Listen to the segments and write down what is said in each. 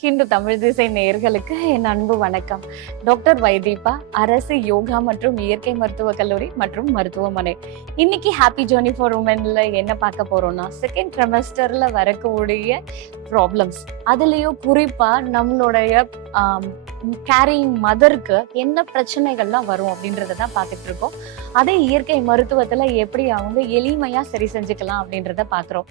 ஹிந்து தமிழ் திசை நேயர்களுக்கு என் அன்பு வணக்கம். டாக்டர் வைதீபா, அரசு யோகா மற்றும் இயற்கை மருத்துவக் கல்லூரி மற்றும் மருத்துவமனை. இன்னைக்கு ஹாப்பி ஜேர்னி ஃபார் உமன்ல என்ன பார்க்க போறோம்னா, செகண்ட் ட்ரெமஸ்டர்ல வரக்கூடிய ப்ராப்ளம்ஸ், அதுலயும் குறிப்பா நம்மளுடைய கேரிங் மதருக்கு என்ன பிரச்சனைகள்லாம் வரும் அப்படின்றத தான் பார்த்துட்டு இருக்கோம். அதே இயற்கை மருத்துவத்துல எப்படி அவங்க எளிமையா சரி செஞ்சுக்கலாம் அப்படின்றத பாக்குறோம்.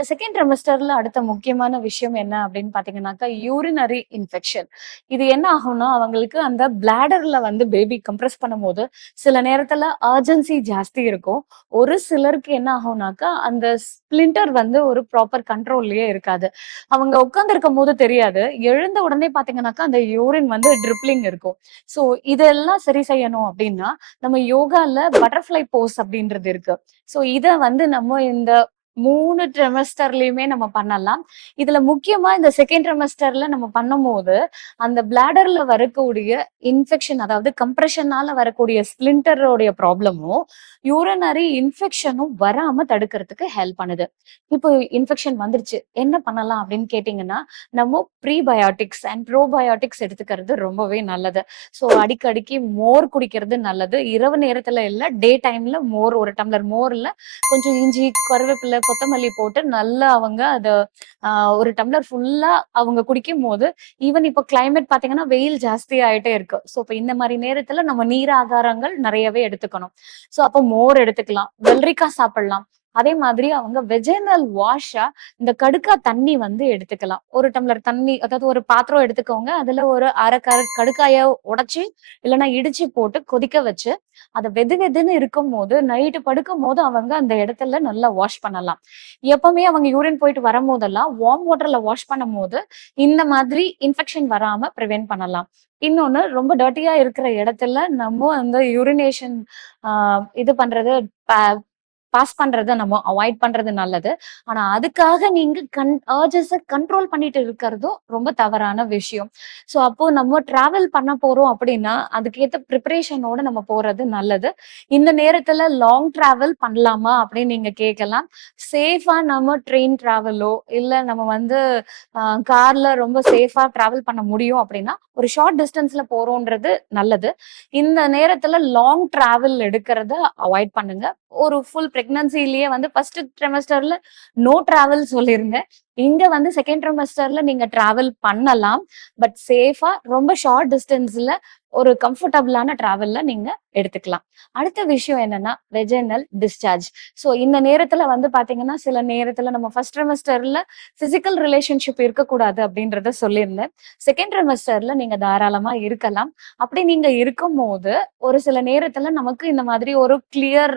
இந்த செகண்ட் ட்ரெமஸ்டர்ல அடுத்த முக்கியமான விஷயம் என்ன அப்படின்னு பாத்தீங்கன்னாக்கா, யூரினரி இன்ஃபெக்ஷன். இது என்ன ஆகும்னா, அவங்களுக்கு அந்த பிளாடர்ல வந்து பேபி கம்ப்ரஸ் பண்ணும்போது சில நேரத்துல அர்ஜென்சி ஜாஸ்தி இருக்கும். ஒரு சிலருக்கு என்ன ஆகும்னாக்கா, அந்த ஸ்பிளிண்டர் வந்து ஒரு ப்ராப்பர் கண்ட்ரோல்லயே இருக்காது. அவங்க உட்கார்ந்திருக்கும் போது தெரியாது. எழுந்த உடனே பாத்தீங்கன்னாக்கா, அந்த யூரின் வந்து ட்ரிப்ளிங் இருக்கும். சோ இதெல்லாம் சரி செய்யணும் அப்படின்னா, நம்ம யோகால பட்டர்ஃப்ளை போஸ் அப்படின்றது இருக்கு. சோ இத வந்து நம்ம இந்த 3 ட்ரிமஸ்டர்லயுமே நம்ம பண்ணலாம். இதுல முக்கியமா இந்த செகண்ட் ட்ரிமஸ்டர்ல நம்ம பண்ணும்போது, அந்த பிளாடர்ல வரக்கூடிய இன்ஃபெக்ஷன், அதாவது கம்ப்ரஷனால வரக்கூடிய ஸ்பிளிண்டரோடைய ப்ராப்ளமும், யூரினரி இன்ஃபெக்ஷனும் வராம தடுக்கிறதுக்கு ஹெல்ப் பண்ணுது. இப்போ இன்ஃபெக்ஷன் வந்துருச்சு. என்ன பண்ணலாம் அப்படின்னு கேட்டீங்கன்னா, நம்ம ப்ரீபயோட்டிக்ஸ் அண்ட் ப்ரோபயோட்டிக்ஸ் எடுத்துக்கிறது ரொம்பவே நல்லது. ஸோ அடிக்கடிக்கு மோர் குடிக்கிறது நல்லது. இரவு நேரத்துல இல்ல, டே டைம்ல மோர், 1 டம்ளர் மோர்ல கொஞ்சம் இஞ்சி, கருவேப்பிலை, கொத்தமல்லி போட்டு நல்லா அவங்க அத 1 டம்ளர் ஃபுல்லா அவங்க குடிக்கும்போது, ஈவன் இப்போ கிளைமேட் பாத்தீங்கன்னா வெயில் ஜாஸ்தி ஆயிட்டே இருக்கு. சோ இப்ப இந்த மாரி நேரத்துல நம்ம நீர் ஆகாரங்கள் நிறையவே எடுத்துக்கணும். சோ அப்போ மோர் எடுத்துக்கலாம், வெள்ளரிக்காய் சாப்பிடலாம். அதே மாதிரி அவங்க வெஜினல் வாஷா இந்த கடுக்கா தண்ணி வந்து எடுத்துக்கலாம். 1 டம்ளர் தண்ணி, அதாவது ஒரு பாத்திரம் எடுத்துக்கோங்க. அதுல ஒரு அரை கடுக்காய உடைச்சு இல்லைன்னா இடிச்சு போட்டு கொதிக்க வச்சு, அத வெது வெதுன்னு இருக்கும்போது நைட்டு படுக்கும்போது அவங்க அந்த இடத்துல நல்லா வாஷ் பண்ணலாம். எப்பவுமே அவங்க யூரின் போயிட்டு வரும்போதெல்லாம் வார்ம் வாட்டர்ல வாஷ் பண்ணும்போது இந்த மாதிரி இன்ஃபெக்ஷன் வராம பிரிவென்ட் பண்ணலாம். இன்னொன்னு, ரொம்ப டர்ட்டியா இருக்கிற இடத்துல நம்ம அந்த யூரினேஷன் இது பண்றது, பாஸ் பண்றத நம்ம அவாய்ட் பண்றது நல்லது. ஆனா அதுக்காக நீங்க அர்ஜஸ கண்ட்ரோல் பண்ணிட்டு இருக்கிறதும் ரொம்ப தவறான விஷயம். சோ அப்போ நம்ம டிராவல் பண்ண போறோம் அப்படின்னா, அதுக்கேத்த பிரிப்பரேஷனோட நம்ம போறது நல்லது. இந்த நேரத்துல லாங் டிராவல் பண்ணலாமா அப்படின்னு நீங்க கேட்கலாம். சேஃபா நம்ம ட்ரெயின் டிராவலோ, இல்ல நம்ம வந்து கார்ல ரொம்ப சேஃபா டிராவல் பண்ண முடியும் அப்படின்னா, ஒரு ஷார்ட் டிஸ்டன்ஸ்ல போறோம்ன்றது நல்லது. இந்த நேரத்துல லாங் டிராவல் எடுக்கிறத அவாய்ட் பண்ணுங்க. ஒரு ஃபுல் பிரெக்னன்சிலயே வந்து ஃபர்ஸ்ட் ட்ரிமஸ்டர்ல நோ டிராவல் சொல்லிருங்க. இங்க வந்து செகண்ட் ட்ரிமஸ்டர்ல நீங்க டிராவல் பண்ணலாம். பட் சேஃபா ரொம்ப ஷார்ட் டிஸ்டன்ஸ்ல ஒரு கம்ஃபர்டபுளான டிராவல்ல நீங்க எடுத்துக்கலாம். அடுத்த விஷயம் என்னன்னா, வெஜினல் டிஸ்சார்ஜ். சோ இந்த நேரத்துல வந்து பாத்தீங்கன்னா, சில நேரத்துல நம்ம ஃபர்ஸ்ட் ட்ரிமஸ்டர்ல பிசிக்கல் ரிலேஷன்ஷிப் இருக்கக்கூடாது அப்படின்றத சொல்லியிருந்தேன். செகண்ட் ட்ரிமஸ்டர்ல நீங்க தாராளமா இருக்கலாம். அப்படி நீங்க இருக்கும்போது, ஒரு சில நேரத்துல நமக்கு இந்த மாதிரி ஒரு கிளியர்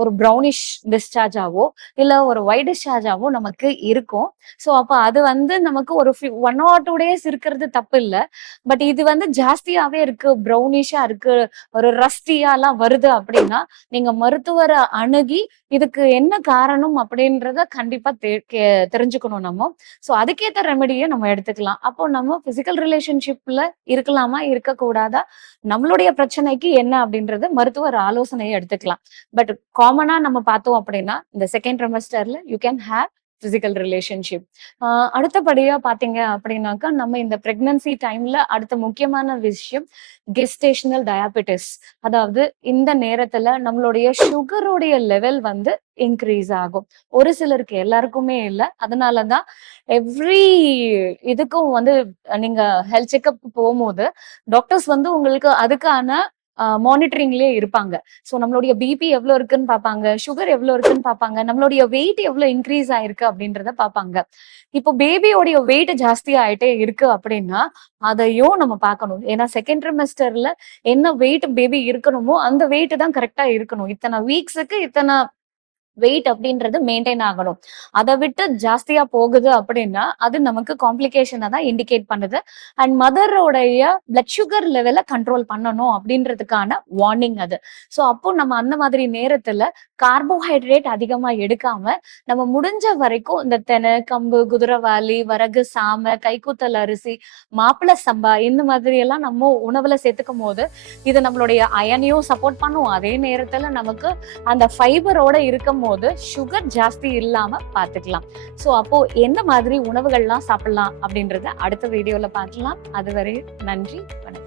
ஒரு ப்ரௌனிஷ் டிஸ்சார்ஜ் ஆவோ, இல்ல ஒரு ஒயிட் டிஸ்சார்ஜ் ஆவோ நமக்கு இருக்கும். சோ அப்ப அது வந்து நமக்கு ஒரு 1 ஆர் 2 டேஸ் இருக்கிறது தப்பு இல்ல. பட் இது வந்து ஜாஸ்தியாவே இருக்கு, ப்ரௌனிஷா இருக்கு, ஒரு ரஸ்டியாலாம் வருது அப்படின்னா, நீங்க மருத்துவர அணுகி இதுக்கு என்ன காரணம் அப்படின்றத கண்டிப்பா தெரிஞ்சுக்கணும் நம்ம. சோ அதுக்கேத்த ரெமெடிய நம்ம எடுத்துக்கலாம். அப்போ நம்ம பிசிக்கல் ரிலேஷன்ஷிப்ல இருக்கலாமா, இருக்கக்கூடாதா, நம்மளுடைய பிரச்சனைக்கு என்ன அப்படின்றது மருத்துவர் ஆலோசனையை எடுத்துக்கலாம். பட் காமனா நம்ம பார்த்தோம் அப்படின்னா, இந்த செகண்ட் ட்ரிமஸ்டர்ல you can have physical relationship. அடுத்தபடியா பாத்தீங்க அப்படின்னாக்கா, நம்ம இந்த பிரெக்னன்சி டைம்ல அடுத்த முக்கியமான விஷயம் கெஸ்டேஷனல் டயாபெட்டிஸ். அதாவது இந்த நேரத்துல நம்மளுடைய சுகருடைய லெவல் வந்து இன்க்ரீஸ் ஆகும். ஒரு சிலருக்கு, எல்லாருக்குமே இல்ல. அதனாலதான் எவ்ரி இதுக்கும் வந்து நீங்க ஹெல்த் செக்அப் போகும்போது டாக்டர்ஸ் வந்து உங்களுக்கு அதுக்கான மானிட்டரிங்லயே இருப்பாங்க. சோ நம்மளுடைய பிபி எவ்வளவு இருக்குன்னு பாப்பாங்க, சுகர் எவ்வளவு இருக்குன்னு பாப்பாங்க, நம்மளுடைய வெயிட் எவ்வளவு இன்க்ரீஸ் ஆயிருக்கு அப்படின்றத பாப்பாங்க. இப்போ பேபியோடைய வெயிட் ஜாஸ்தி ஆயிட்டே இருக்கு அப்படின்னா, அதையும் நம்ம பார்க்கணும். ஏன்னா செகண்ட் ட்ரிமஸ்டர்ல என்ன வெயிட் பேபி இருக்கணுமோ அந்த வெயிட் தான் கரெக்டா இருக்கணும். இத்தனை வீக்ஸுக்கு இத்தனை வெயிட் அப்படின்றது மெயின்டைன் ஆகணும். அதை விட்டு ஜாஸ்தியா போகுது அப்படின்னா அது நமக்கு காம்ப்ளிகேஷனை தான் இண்டிகேட் பண்ணுது. அண்ட் மதரோடைய பிளட் சுகர் லெவலை கண்ட்ரோல் பண்ணணும் அப்படின்றதுக்கான வார்னிங் அது. ஸோ அப்போ நம்ம அந்த மாதிரி நேரத்துல கார்போஹைட்ரேட் அதிகமா எடுக்காம நம்ம முடிஞ்ச வரைக்கும் இந்த தெனை, கம்பு, குதிரைவாலி, வரகு, சாமை, கைக்குத்தல் அரிசி, மாப்பிள சம்பா இந்த மாதிரி எல்லாம் நம்ம உணவுல சேர்த்துக்கும் போது இது நம்மளுடைய அயனையும் சப்போர்ட் பண்ணும். அதே நேரத்துல நமக்கு அந்த ஃபைபரோட இருக்கும் போது சுகர் ஜாஸ்தி இல்லாம பாத்துக்கலாம். சோ அப்போ என்ன மாதிரி உணவுகள்லாம் சாப்பிடலாம் அப்படின்றத அடுத்த வீடியோல பார்க்கலாம். அதுவரை நன்றி, வணக்கம்.